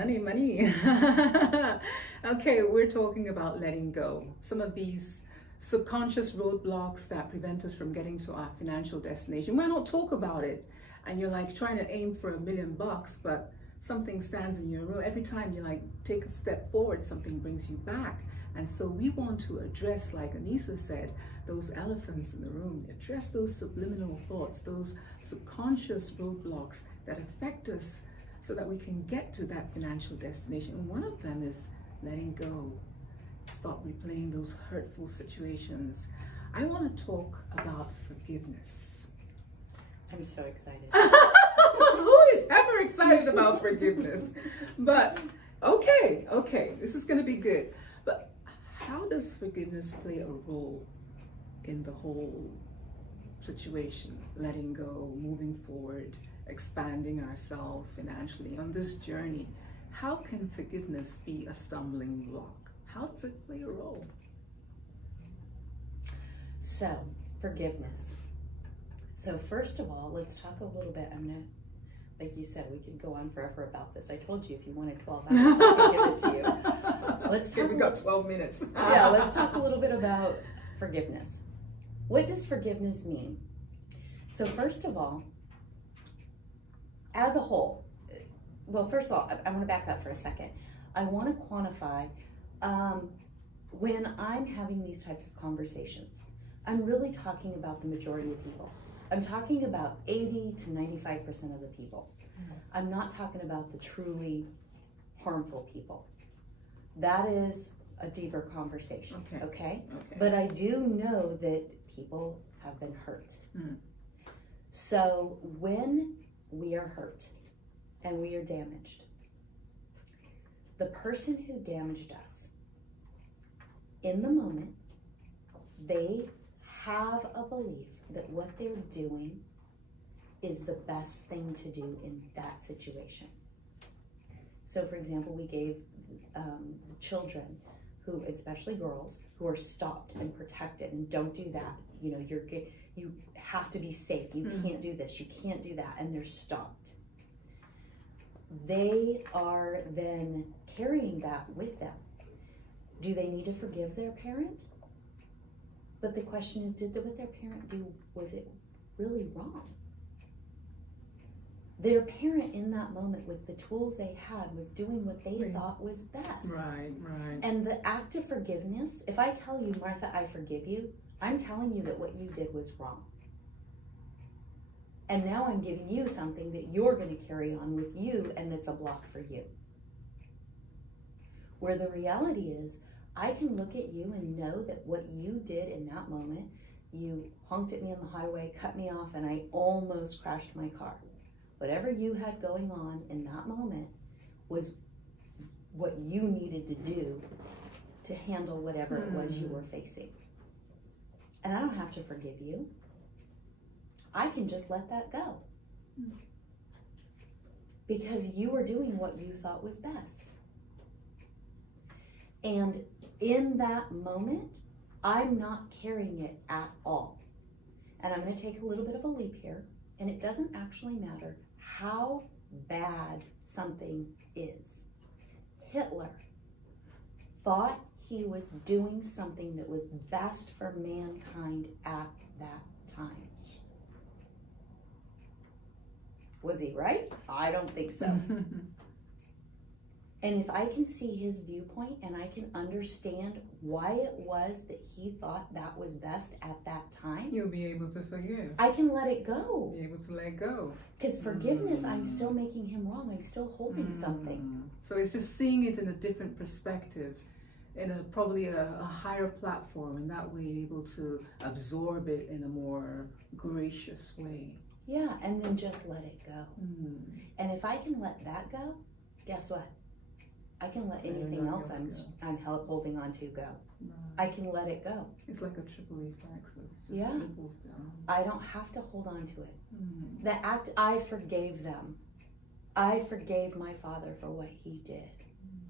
Money. Okay, we're talking about letting go. Some of these subconscious roadblocks that prevent us from getting to our financial destination. Why not talk about it? And you're like trying to aim for $1 million, but something stands in your road. Every time you like take a step forward, something brings you back. And so we want to address, like Anissa said, those elephants in the room, address those subliminal thoughts, those subconscious roadblocks that affect us so that we can get to that financial destination. And one of them is letting go. Stop replaying those hurtful situations. I want to talk about forgiveness. I'm so excited. Who is ever excited about forgiveness? But okay, this is going to be good. But how does forgiveness play a role in the whole situation? Letting go, moving forward, expanding ourselves financially on this journey. How can forgiveness be a stumbling block? How does it play a role? So, forgiveness. So first of all, let's talk a little bit. Like you said, we could go on forever about this. I told you if you wanted 12 hours, I could give it to you. Let's talk. We got 12 minutes. Yeah, let's talk a little bit about forgiveness. What does forgiveness mean? So first of all, as a whole, well, first of all, I want to back up for a second. I want to quantify when I'm having these types of conversations, I'm really talking about the majority of people. I'm talking about 80 to 95% of the people. I'm not talking about the truly harmful people. That is a deeper conversation, okay? But I do know that people have been hurt. So when we are hurt and we are damaged, the person who damaged us, in the moment, they have a belief that what they're doing is the best thing to do in that situation. So for example, we gave children who, especially girls, who are stopped and protected and don't do that. You know, you have to be safe. You can't do this. You can't do that. And they're stopped. They are then carrying that with them. Do they need to forgive their parent? But the question is, did what their parent do, was it really wrong? Their parent in that moment with the tools they had was doing what they thought was best. Right. And the act of forgiveness, if I tell you, Martha, I forgive you, I'm telling you that what you did was wrong. And now I'm giving you something that you're going to carry on with you and that's a block for you. Where the reality is, I can look at you and know that what you did in that moment, you honked at me on the highway, cut me off, and I almost crashed my car. Whatever you had going on in that moment was what you needed to do to handle whatever it was you were facing. And I don't have to forgive you. I can just let that go. Because you were doing what you thought was best. And in that moment, I'm not carrying it at all. And I'm going to take a little bit of a leap here. And it doesn't actually matter how bad something is. Hitler thought he was doing something that was best for mankind at that time. Was he right? I don't think so. And if I can see his viewpoint and I can understand why it was that he thought that was best at that time, You'll be able to forgive. I can let it go. Be able to let go. Because forgiveness, I'm still making him wrong. I'm still holding something. So it's just seeing it in a different perspective, in probably a higher platform, and that way you're able to absorb it in a more gracious way. Yeah, and then just let it go. And if I can let that go, guess what? I can let anything else I'm holding on to go. I can let it go. It's like a triple effect, so it's just ripples down. I don't have to hold on to it. The act, I forgave them. I forgave my father for what he did.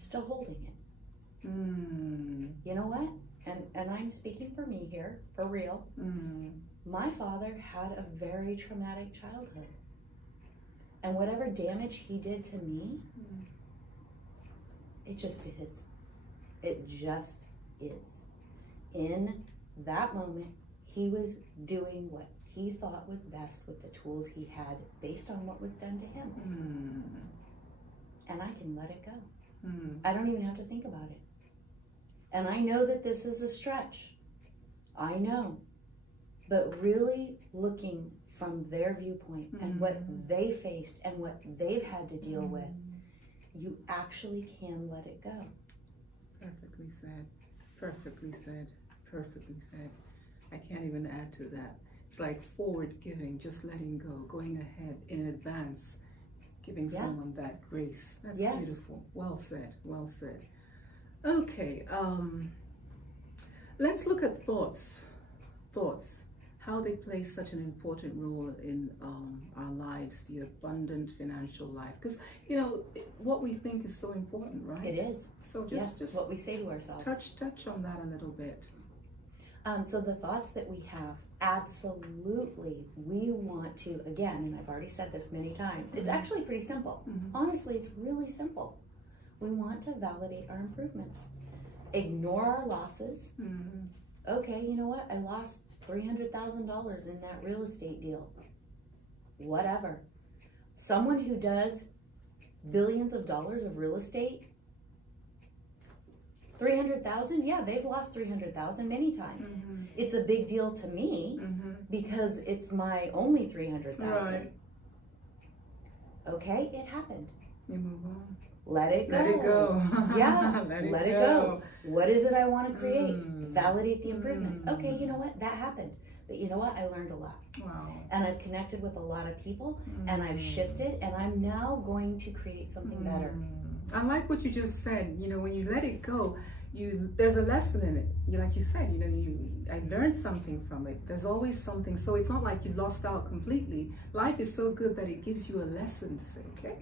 Still holding it. You know what? And I'm speaking for me here, for real. My father had a very traumatic childhood. And whatever damage he did to me, It just is. It just is. In that moment, he was doing what he thought was best with the tools he had based on what was done to him. And I can let it go. I don't even have to think about it. And I know that this is a stretch. I know. But really looking from their viewpoint and what they faced and what they've had to deal with, you actually can let it go. Perfectly said. Perfectly said. Perfectly said. I can't even add to that. It's like forward giving, just letting go, going ahead in advance, giving someone that grace. That's beautiful. Well said. Well said. Okay. Let's look at thoughts. Thoughts. How they play such an important role in our lives, the abundant financial life. Because, you know, what we think is so important, right? It is. So just what we say to ourselves. Touch on that a little bit. So the thoughts that we have, absolutely, we want to, again, and I've already said this many times, it's actually pretty simple. Honestly, it's really simple. We want to validate our improvements. Ignore our losses. Okay, you know what? I lost $300,000 in that real estate deal. Whatever. Someone who does billions of dollars of real estate, 300,000, yeah, they've lost 300,000 many times. It's a big deal to me because it's my only 300,000. Right. Okay, it happened. You move on. Let it go. Let it go. Yeah, let it go. What is it I want to create? Validate the improvements. Okay, you know what? That happened. But you know what? I learned a lot. Wow. And I've connected with a lot of people and I've shifted and I'm now going to create something better. I like what you just said. You know, when you let it go, there's a lesson in it. Like you said, I learned something from it. There's always something. So it's not like you lost out completely. Life is so good that it gives you a lesson to say, okay.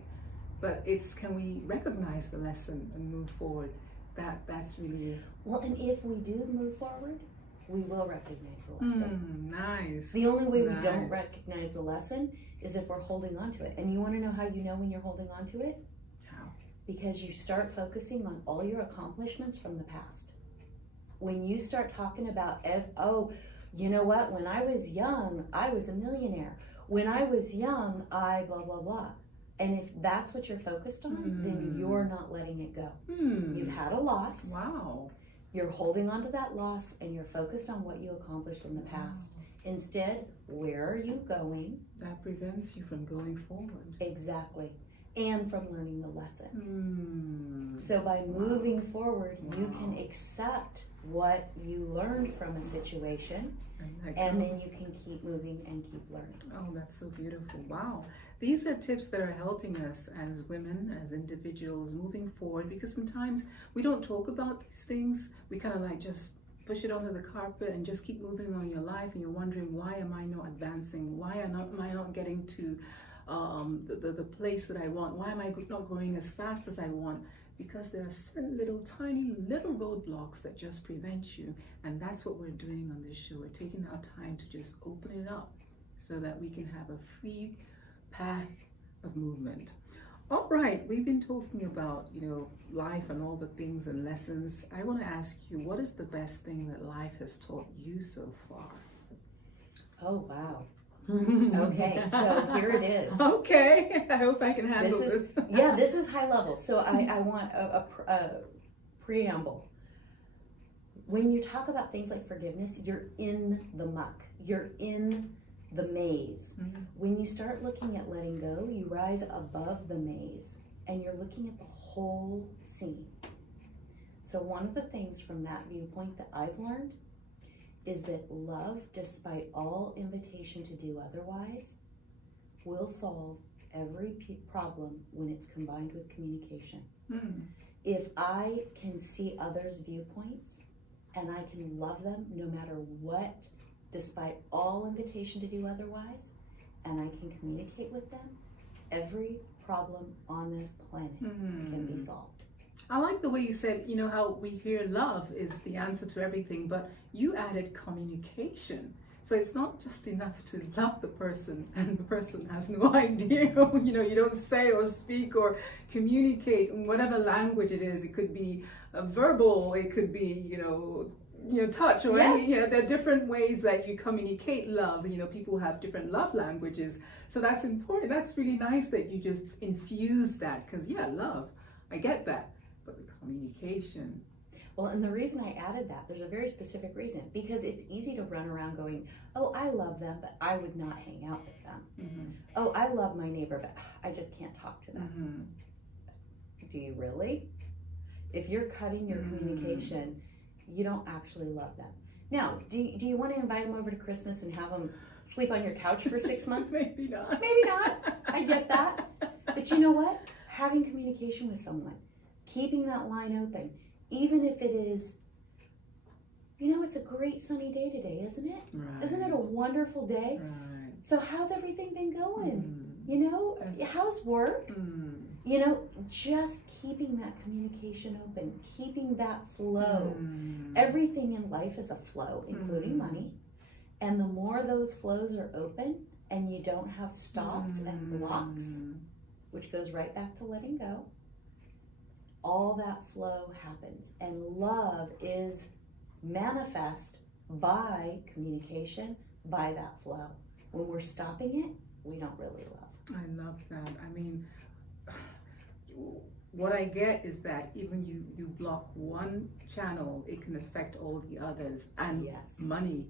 But can we recognize the lesson and move forward? That's really... Well, and if we do move forward, we will recognize the lesson. Nice. The only way we don't recognize the lesson is if we're holding on to it. And you want to know how you know when you're holding on to it? How? Because you start focusing on all your accomplishments from the past. When you start talking about, you know what? When I was young, I was a millionaire. When I was young, I blah, blah, blah. And if that's what you're focused on, then you're not letting it go. You've had a loss. Wow. You're holding on to that loss and you're focused on what you accomplished in the past. Instead, where are you going? That prevents you from going forward. Exactly. And from learning the lesson. So by moving forward, you can accept what you learned from a situation and then you can keep moving and keep learning. Oh, that's so beautiful. Wow. These are tips that are helping us as women, as individuals, moving forward, because sometimes we don't talk about these things. We kind of like just push it under the carpet and just keep moving on your life, and you're wondering, why am I not advancing? Why am I not getting to the place that I want? Why am I not growing as fast as I want? Because there are certain tiny little roadblocks that just prevent you. And that's what we're doing on this show. We're taking our time to just open it up so that we can have a free path of movement. All right, we've been talking about, life and all the things and lessons. I want to ask you, what is the best thing that life has taught you so far? Oh, wow. Okay, so here it is. Okay, I hope I can handle this. Yeah, this is high level. So I want a preamble. When you talk about things like forgiveness, you're in the muck. You're in the maze. When you start looking at letting go, you rise above the maze and you're looking at the whole scene. So one of the things from that viewpoint that I've learned is that love, despite all invitation to do otherwise, will solve every problem when it's combined with communication. If I can see others' viewpoints and I can love them no matter what, despite all invitation to do otherwise, and I can communicate with them, every problem on this planet can be solved. I like the way you said, how we hear love is the answer to everything, but you added communication. So it's not just enough to love the person and the person has no idea, you don't say or speak or communicate in whatever language it is. It could be verbal, it could be, touch or Yes. any, there are different ways that you communicate love. People have different love languages. So that's important. That's really nice that you just infuse that, because love, I get that. But the communication. Well, and the reason I added that, there's a very specific reason, because it's easy to run around going, oh, I love them, but I would not hang out with them. Mm-hmm. Oh, I love my neighbor, but I just can't talk to them. Mm-hmm. Do you really? If you're cutting your communication, you don't actually love them. Now, do you want to invite them over to Christmas and have them sleep on your couch for 6 months? Maybe not. Maybe not. I get that. But you know what? Having communication with someone, keeping that line open, even if it is, it's a great sunny day today, isn't it? Right. Isn't it a wonderful day? Right. So how's everything been going? Yes. How's work? Mm. Just keeping that communication open, keeping that flow. Mm. Everything in life is a flow, including money. And the more those flows are open and you don't have stops and blocks, which goes right back to letting go, all that flow happens. And love is manifest by communication, by that flow. When we're stopping it, we don't really love. I love that. I mean, what I get is that even you block one channel, it can affect all the others. And Yes. money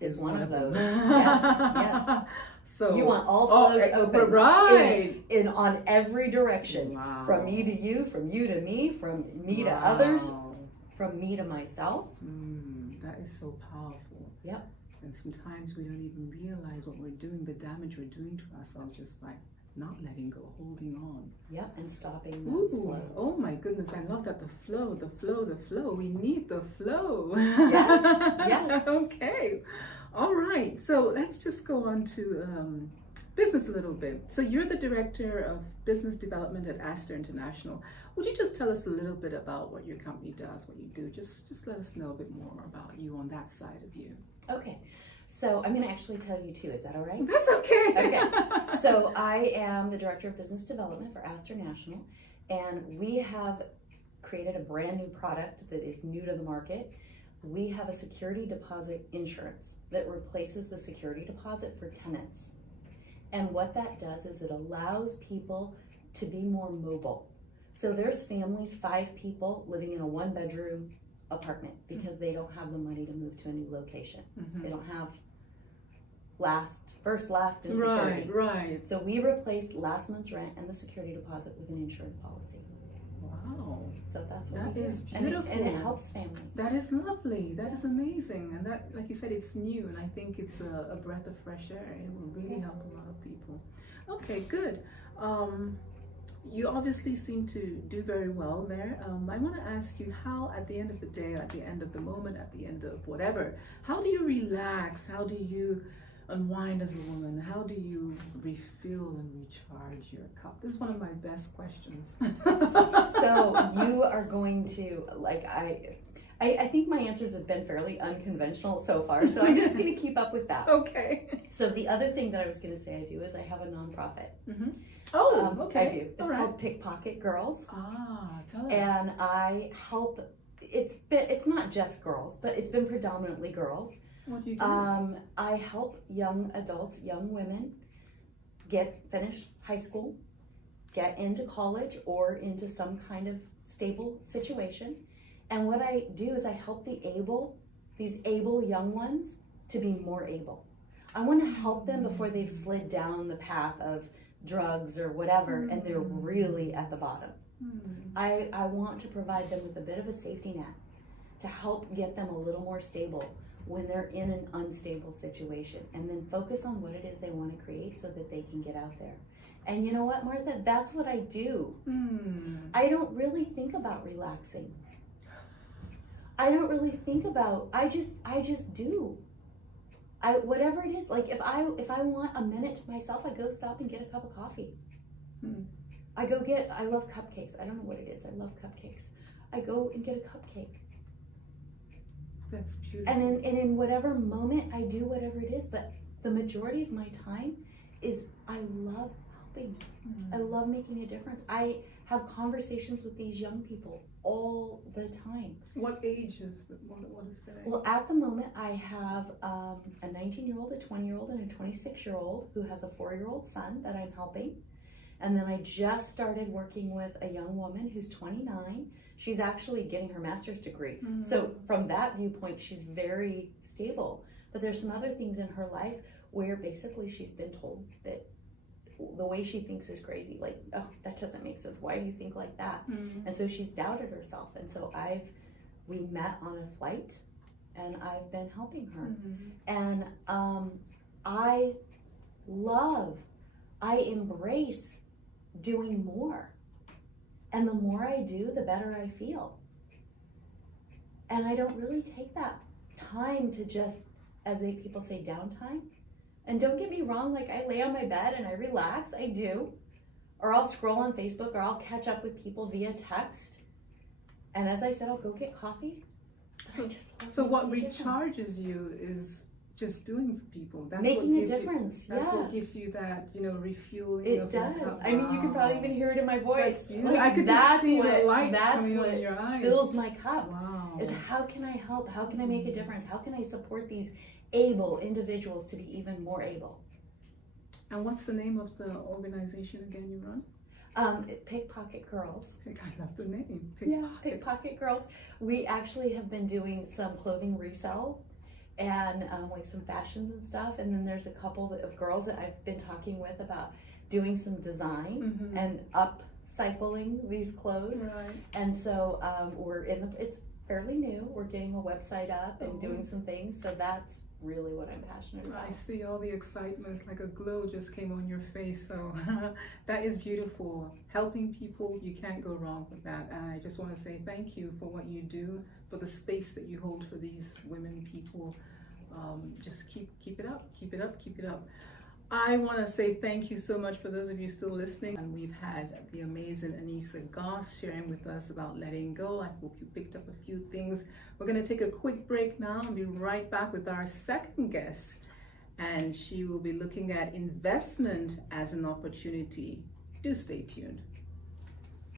Is one of them. those. Yes. So You want all flows open. Right. In on every direction. Wow. From me to you, from you to me, from me to others, from me to myself. That is so powerful. Yep. And sometimes we don't even realize what we're doing, the damage we're doing to ourselves just by not letting go, holding on. Yep, and stopping those flows. Oh my goodness, I love that. The flow, the flow, the flow. We need the flow. Yes, yes. Okay. All right. So let's just go on to business a little bit. So you're the director of business development at Astor International. Would you just tell us a little bit about what your company does, what you do? Just let us know a bit more about you on that side of you. Okay. So I'm going to actually tell you too. Is that all right? That's okay. Okay. So I am the director of business development for Astor National, and we have created a brand new product that is new to the market. We have a security deposit insurance that replaces the security deposit for tenants. And what that does is it allows people to be more mobile. So there's families, 5 people living in a 1-bedroom apartment because they don't have the money to move to a new location. They don't have first, last, and security. Right. So we replaced last month's rent and the security deposit with an insurance policy. Wow. So that's what That we do. is And beautiful. it helps families. That is lovely. That is amazing. And that, like you said, it's new, and I think it's a breath of fresh air. It will really help a lot of people. Okay, good. You obviously seem to do very well there. I want to ask you how, at the end of the day, at the end of the moment, at the end of whatever, how do you relax? How do you unwind as a woman? How do you refill and recharge your cup? This is one of my best questions. So you are going to, I think my answers have been fairly unconventional so far, so I'm just going to keep up with that. Okay. So the other thing that I was going to say I do is I have a nonprofit. Oh, okay. I do. It's called Pickpocket Girls. Tell us. And I help, it's not just girls, but it's been predominantly girls. What do you do? I help young adults, young women finish high school, get into college or into some kind of stable situation. And what I do is I help these able young ones to be more able. I want to help them before they've slid down the path of drugs or whatever and they're really at the bottom. I want to provide them with a bit of a safety net to help get them a little more stable when they're in an unstable situation, and then focus on what it is they want to create so that they can get out there. And you know what, Martha? That's what I do. I don't really think about relaxing. I don't really think about, I just do. Whatever it is, like if I want a minute to myself, I go stop and get a cup of coffee. I love cupcakes. I don't know what it is. I love cupcakes. I go and get a cupcake. That's beautiful. And in whatever moment I do whatever it is, but the majority of my time is I love helping. I love making a difference. I have conversations with these young people all the time. What age is what is that? Well, at the moment, I have a 19-year-old, a 20-year-old, and a 26-year-old who has a 4-year-old son that I'm helping. And then I just started working with a young woman who's 29. She's actually getting her master's degree. So from that viewpoint, she's very stable. But there's some other things in her life where basically she's been told that the way she thinks is crazy. Like, oh, that doesn't make sense. Why do you think like that? And so she's doubted herself. And so we met on a flight and I've been helping her. And I embrace doing more. And the more I do, the better I feel. And I don't really take that time to just, as people say, downtime. And don't get me wrong, like I lay on my bed and I relax, I do. Or I'll scroll on Facebook or I'll catch up with people via text. And as I said, I'll go get coffee. So what recharges you is just doing for people. That's making what a difference. That's what gives you that, refueling. It does. I mean, you can probably even hear it in my voice. Like, I could just see the light coming on in your eyes. Fills my cup. Wow. Is how can I help? How can I make a difference? How can I support these able individuals to be even more able? And what's the name of the organization again you run? Pickpocket Girls. I love the name. Pickpocket Girls. We actually have been doing some clothing resale and like some fashions and stuff. And then there's a couple of girls that I've been talking with about doing some design and upcycling these clothes. Right. And so it's fairly new. We're getting a website up and doing some things. So that's really what I'm passionate about. I see all the excitement. It's like a glow just came on your face. So that is beautiful. Helping people, you can't go wrong with that. And I just want to say thank you for what you do, for the space that you hold for these women, people. Just keep it up, keep it up, keep it up. I want to say thank you so much for those of you still listening. And we've had the amazing Anissa Goss sharing with us about letting go. I hope you picked up a few things. We're going to take a quick break now and be right back with our second guest. And she will be looking at investment as an opportunity. Do stay tuned.